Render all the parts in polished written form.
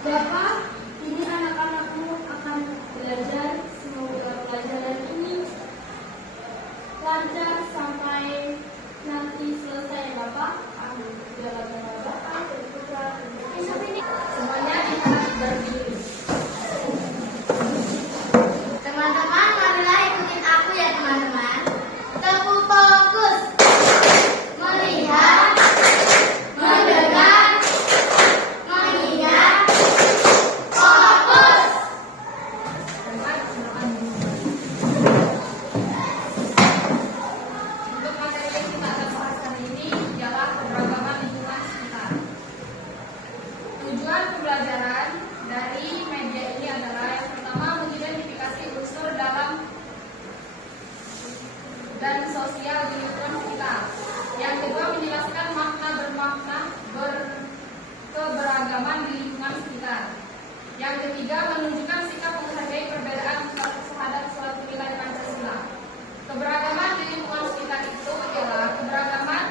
Bapak, ini anak-anakmu akan belajar. Semoga pelajaran ini lancar sampai nanti selesai, Bapak. Amin. Dalam nama Bapa dan Putra dan Roh Kudus. Semuanya kita berdiri. Teman-teman, marilah ikutin aku ya teman-teman. Teguh fokus. Melihat, mendengar, mengingat, fokus. Untuk materi yang kita akan bahas hari ini ialah keberagaman lingkungan sekitar. Tujuan pembelajaran dari media ini adalah yang pertama mengidentifikasi unsur dalam dan sosial di lingkungan sekitar. Yang kedua menjelaskan keberagaman di lingkungan sekitar. Yang ketiga menunjukkan sikap menghargai perbedaan terhadap suatu nilai Pancasila. Keberagaman di lingkungan sekitar itu ialah keberagaman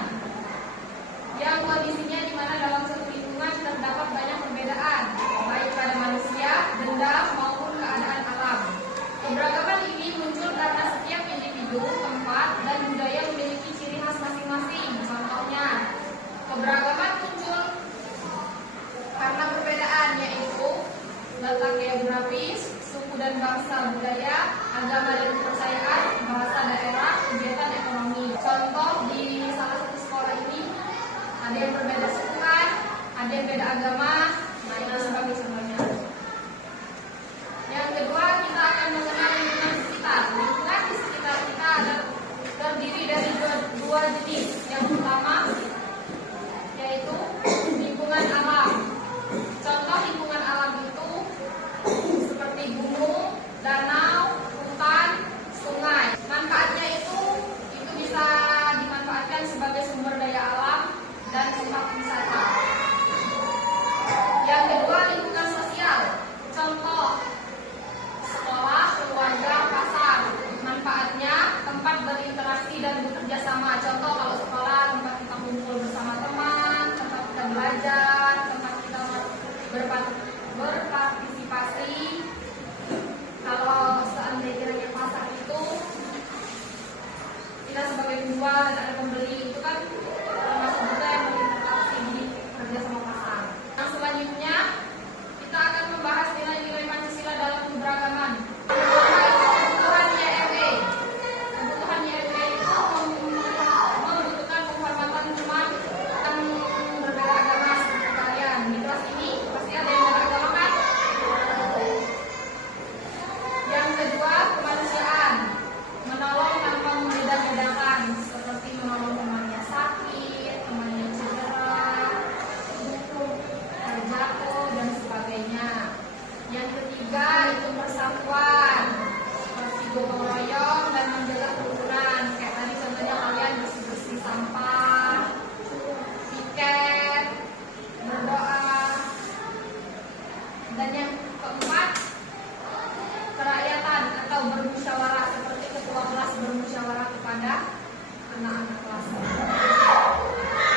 yang kondisinya di mana dalam suatu lingkungan terdapat banyak perbedaan, baik pada manusia, benda, maupun keadaan alam. Keberagaman ini muncul karena setiap individu, tempat, dan budaya memiliki ciri khas masing-masing. Contohnya, keberagaman muncul karena perbedaan, yaitu letak geografis, suku dan bangsa, budaya, agama dan kepercayaan, bahasa daerah, kegiatan ekonomi. Contoh di salah satu sekolah ini ada yang berbeda suku, ada yang beda agama, nah itu sebagai contohnya. Yang kedua, kita akan mengenal lingkungan sekitar. Lingkungan di sekitar kita ada terdiri dari dua jenis. Yang pertama yaitu lingkungan alam. Contoh lingkungan alam itu seperti gunung, danau, hutan, sungai. Manfaatnya itu bisa dimanfaatkan sebagai sumber daya alam dan tempat wisata. Yang kedua lingkungan sosial. Contoh sekolah, keluarga, pasar. Manfaatnya tempat berinteraksi dan bekerja sama. Contoh kalau sekolah tempat kita kumpul bersama teman, tempat kita belajar, tempat kita berpartisipasi. Kalau seandainya pasar itu kita sebagai penjual dan ada pembeli, itu kan termasuk juga yang berinteraksi di kerja sama pasar. Yang selanjutnya kita akan membahas nilai-nilai Pancasila dalam keberagaman. Kebutuhan YME. Kebutuhan YME itu membutuhkan penghormatan teman yang berbeda agama seperti kalian. Di kelas ini pasti ada yang beda agama kan? Yang kedua, kemanusiaan. Menolong tanpa membeda-bedakan, seperti menolong temannya sakit, temannya cedera, terjatuh, dan sebagainya. Yang ketiga itu persatuan, seperti gotong royong dan menjaga kerukunan. Kayak tadi contohnya kalian bersih-bersih sampah, piket, berdoa. Dan yang keempat, kerakyatan atau bermusyawarah, seperti ketua kelas bermusyawarah kepada anak-anak kelas.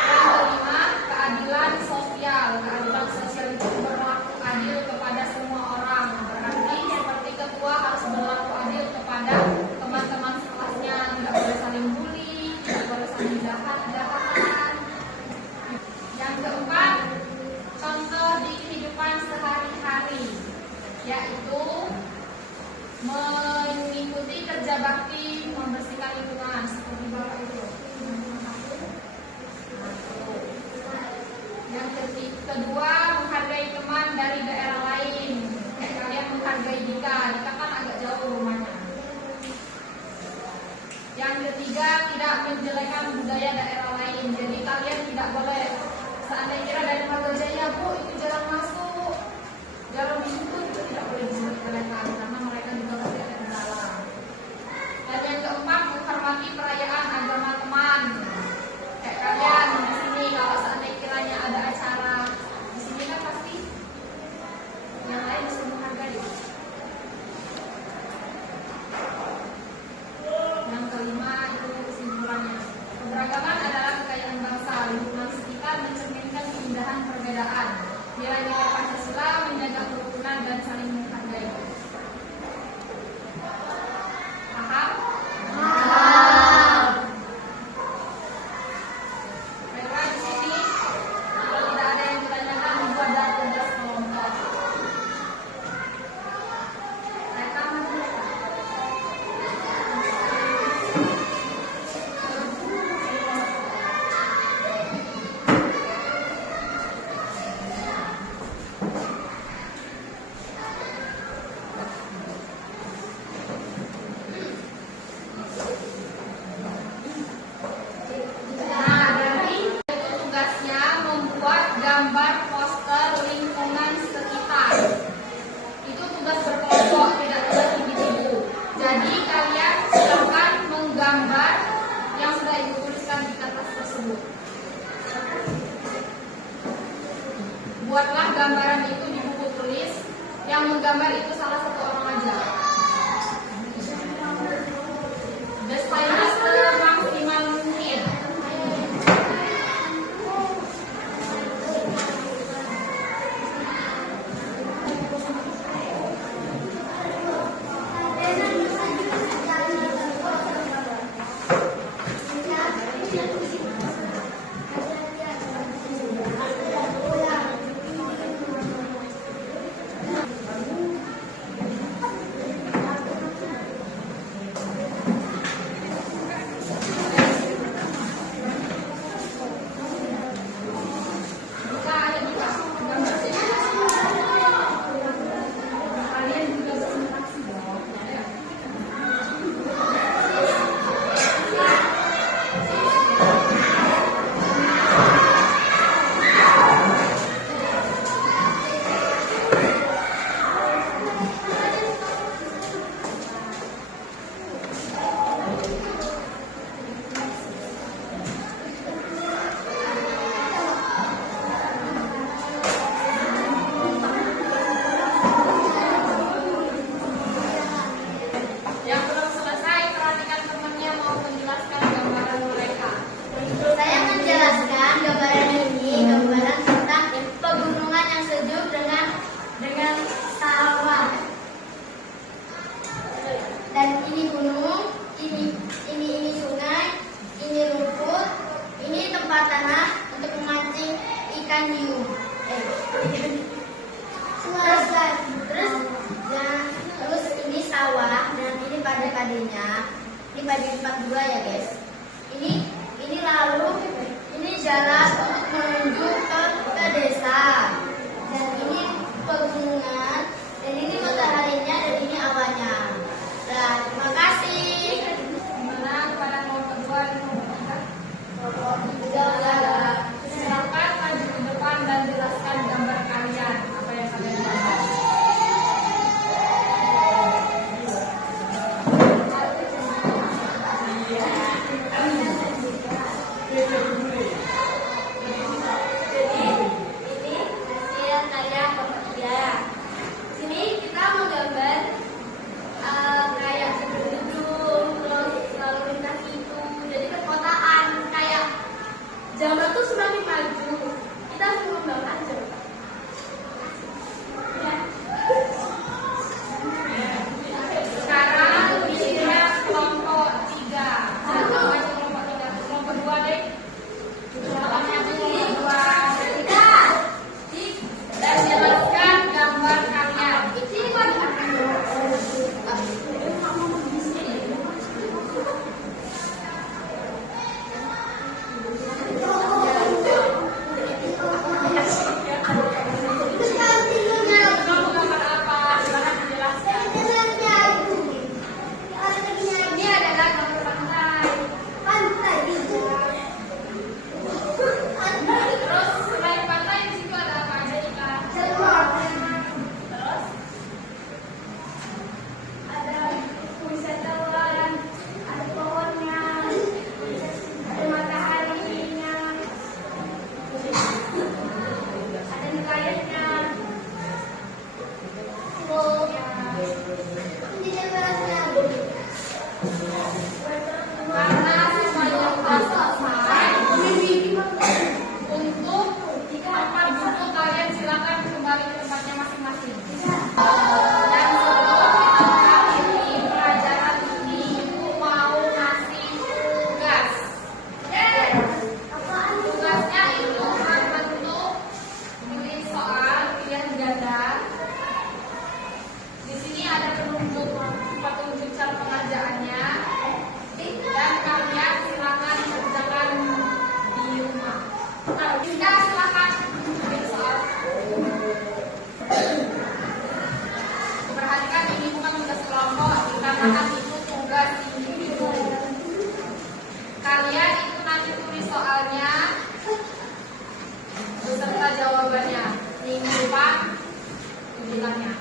Yang kelima, keadilan sosial. Keadilan sosial itu berlaku adil kepada semua orang. Berarti seperti ketua harus berlaku adil kepada teman-teman sekelasnya, tidak boleh saling bully, tidak boleh saling jahat-jahatan. Yang keempat, contoh di kehidupan sehari-hari, yaitu mengikuti kerja bakti membersihkan lingkungan seperti bapak itu. Yang kedua, menghargai teman dari daerah lain. Kayak kalian menghargai Dika kan agak jauh rumahnya. Yang ketiga, tidak menjelekan budaya daerah lain. Jadi kalian tidak boleh seandainya kira dari Margajaya, Bu, itu jalan masuk, jalan masuk itu tidak boleh dijelekan karena mereka juga pasti ada di dalam. Dan yang keempat, menghormati perayaan agama teman. Kayak kalian di sini kalau seandainya kiranya ada acara di sini kan pasti yang lain bisa menghargai. Yang kelima itu kesimpulannya, keberagaman adalah kekayaan bangsa. Lingkungan sekitar mencerminkan keindahan perbedaan. Nilai-nilai menggambar itu salah satu orang aja. The stylist maksimal mungkin. Yang belum selesai, perhatikan temannya mau menjelaskan gambaran mereka. Saya menjelaskan gambaran ini, gambaran tentang pegunungan yang sejuk dengan sawah. Dan ini gunung, ini sungai, ini rumput, ini tempat tanah untuk memancing ikan hiu. Terus ini sawah dan ini padi-padinya. Ini padi 42 ya guys. Ini lalu ini jalan untuk menuju ke desa. Dan ini pegunungan dan ini mataharinya dan ini awannya. Nah, terima kasih. Gimana kepada kelompok kedua dan kelompok ketiga? Sudah. Silakan maju ke depan dan jelaskan gambar kalian. Apa yang kalian gambar? Ini hasil karya pekerja. Sini kita menggambar kayak gedung, terus lalu lintas itu, jadi perkotaan kayak zaman tuh semakin maju. Kita harus mengembangkan zaman. Ya. Sekarang giliran kelompok 3. Kelompok 2 deh. Silakan maju kelompok 2. Dan jelaskan gambar kalian. Sini Pak. Kamu gambar apa? Silakan dijelaskan. Ini adalah gambar pantai. Terus selain pantai di situ ada apa aja nih Kak? Terus Ada wisatawan, ada pohonnya, ada mataharinya, ada nelayannya. karena semuanya sudah selesai, untuk tempat duduk kalian silakan kembali ke tempatnya masing-masing. Dan sebelum kita mengakhiri pelajaran ini, Ibu mau ngasih tugas. Tugasnya itu berbentuk pilih soal pilihan ganda. Di sini ada petunjuk cara pengerjaannya. Dan kalian silakan kerjakan di rumah. Nah, kita silakan pilih soal. Perhatikan ini bukan tugas kelompok, dikarenakan itu tugas individu. Kalian itu nanti tulis soalnya beserta jawabannya. Minggu depan tulisannya.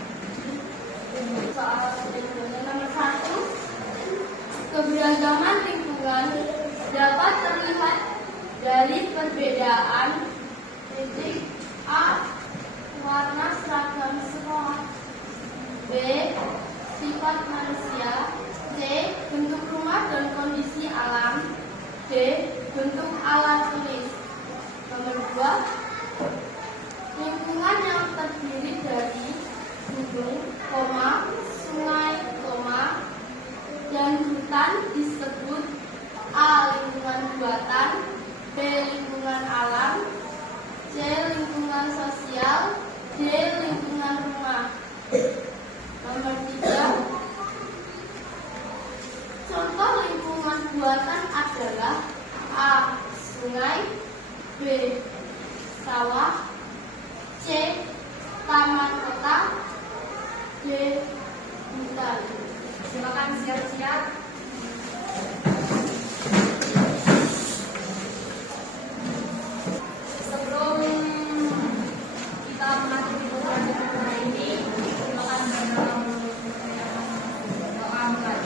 Soal nomor 1, keberagaman lingkungan dapat terlihat dari perbedaan titik A warna seragam sekolah. sifat manusia. C. Bentuk rumah dan kondisi alam. D. Bentuk alat tulis. Nomor 2. Lingkungan yang terdiri dari gunung, sungai, dan hutan disebut A. Lingkungan buatan, B. Lingkungan alam, C. Lingkungan sosial, D. Lingkungan rumah. Nomor 3. Contoh lingkungan buatan adalah A. Sungai, B. Sawah, C. Taman kota, D. Hutan. Silakan siap-siap. Sebelum kita mengakhiri pembelajaran hari ini, silakan berdoa mulai.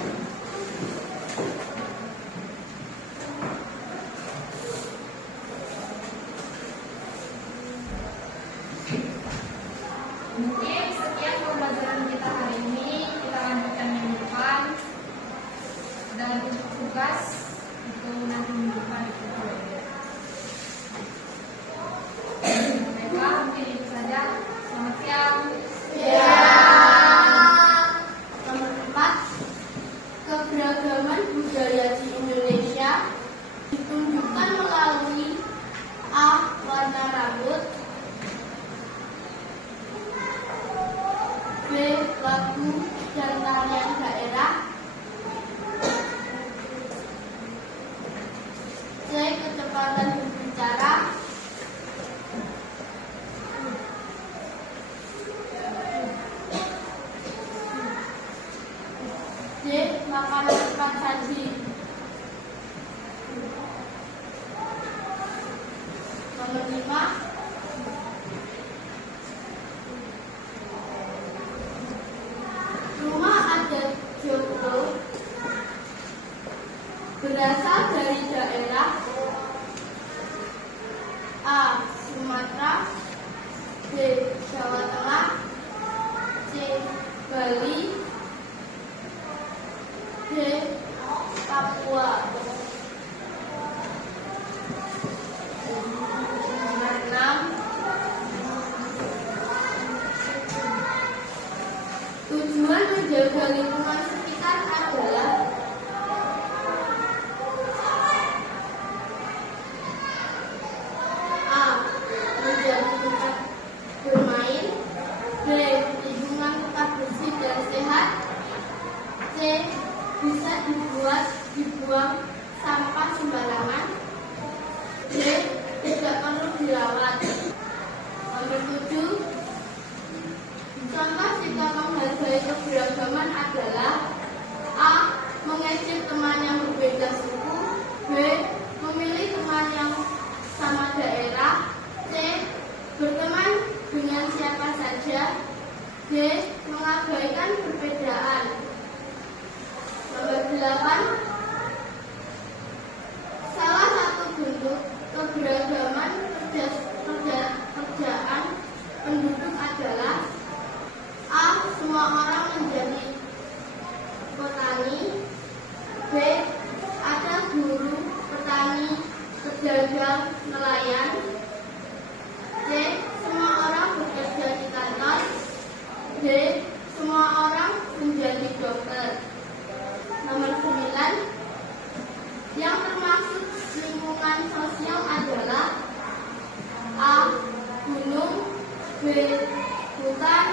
Mungkin sekian pembelajaran kita hari ini. Kita lanjutkan minggu depan. Dan untuk tugas itu nanti minggu depan itu. Baiklah, mungkin itu saja. Selamat siang. Nomor 4. Keberagaman budaya di Indonesia ditunjukkan melalui A. Warna rambut, B. Lagu dan tarian daerah, C. Kecepatan berbicara, D. Makanan cepat saji. Nomor 5. Rumah adat Joglo berasal dari daerah A. Sumatera, B. Jawa Tengah, C. Bali, D. Papua. Nomor 6. Tujuan menjaga lingkungan sekitar adalah A. Menjadi tempat bermain, B. Lingkungan tetap bersih dan sehat, C. Bisa dibuang sampah sembarangan, D. Tidak perlu dirawat. Nomor 7. Contoh sikap menghargai keberagaman adalah A. Mengejek teman yang berbeda suku, B. Memilih teman yang sama daerah, C. Berteman dengan siapa saja, D. Mengabaikan perbedaan. Nomor 8. Salah satu bentuk keberagaman kerjaan penduduk adalah A. Semua orang menjadi petani, B. Ada guru, petani, pedagang, nelayan, C. Semua orang bekerja di kantor, D. Semua orang menjadi dokter. Nomor 9. Yang termasuk lingkungan sosial adalah A. Gunung, B. Hutan,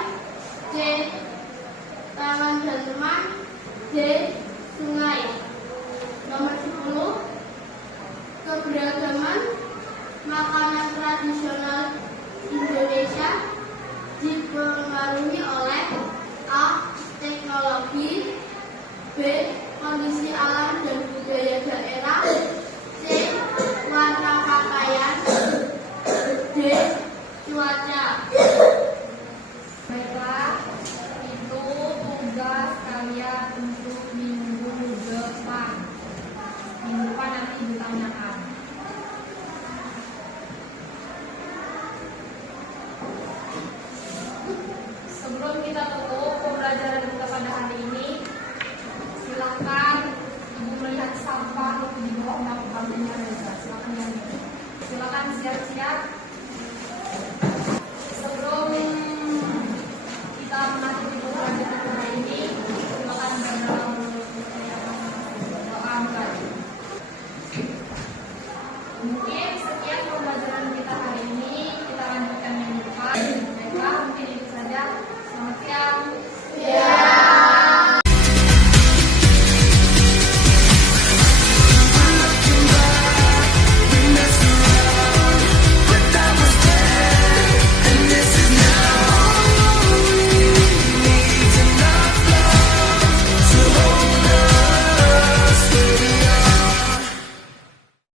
C. Taman dan teman, D. Sungai. Nomor 10. Keberagaman makanan tradisional Indonesia dipengaruhi oleh A. Teknologi, B. Kondisi alam dan budaya daerah, C. Warna pakaian, D. Cuaca. Baiklah, itu tugas kalian untuk minggu depan. Minggu depan nanti ditanyakan. Sebelum kita tutup pembelajaran kita pada hari ini, dengan sampah itu di bawah melakukan penyiaran. Silakan siap-siap.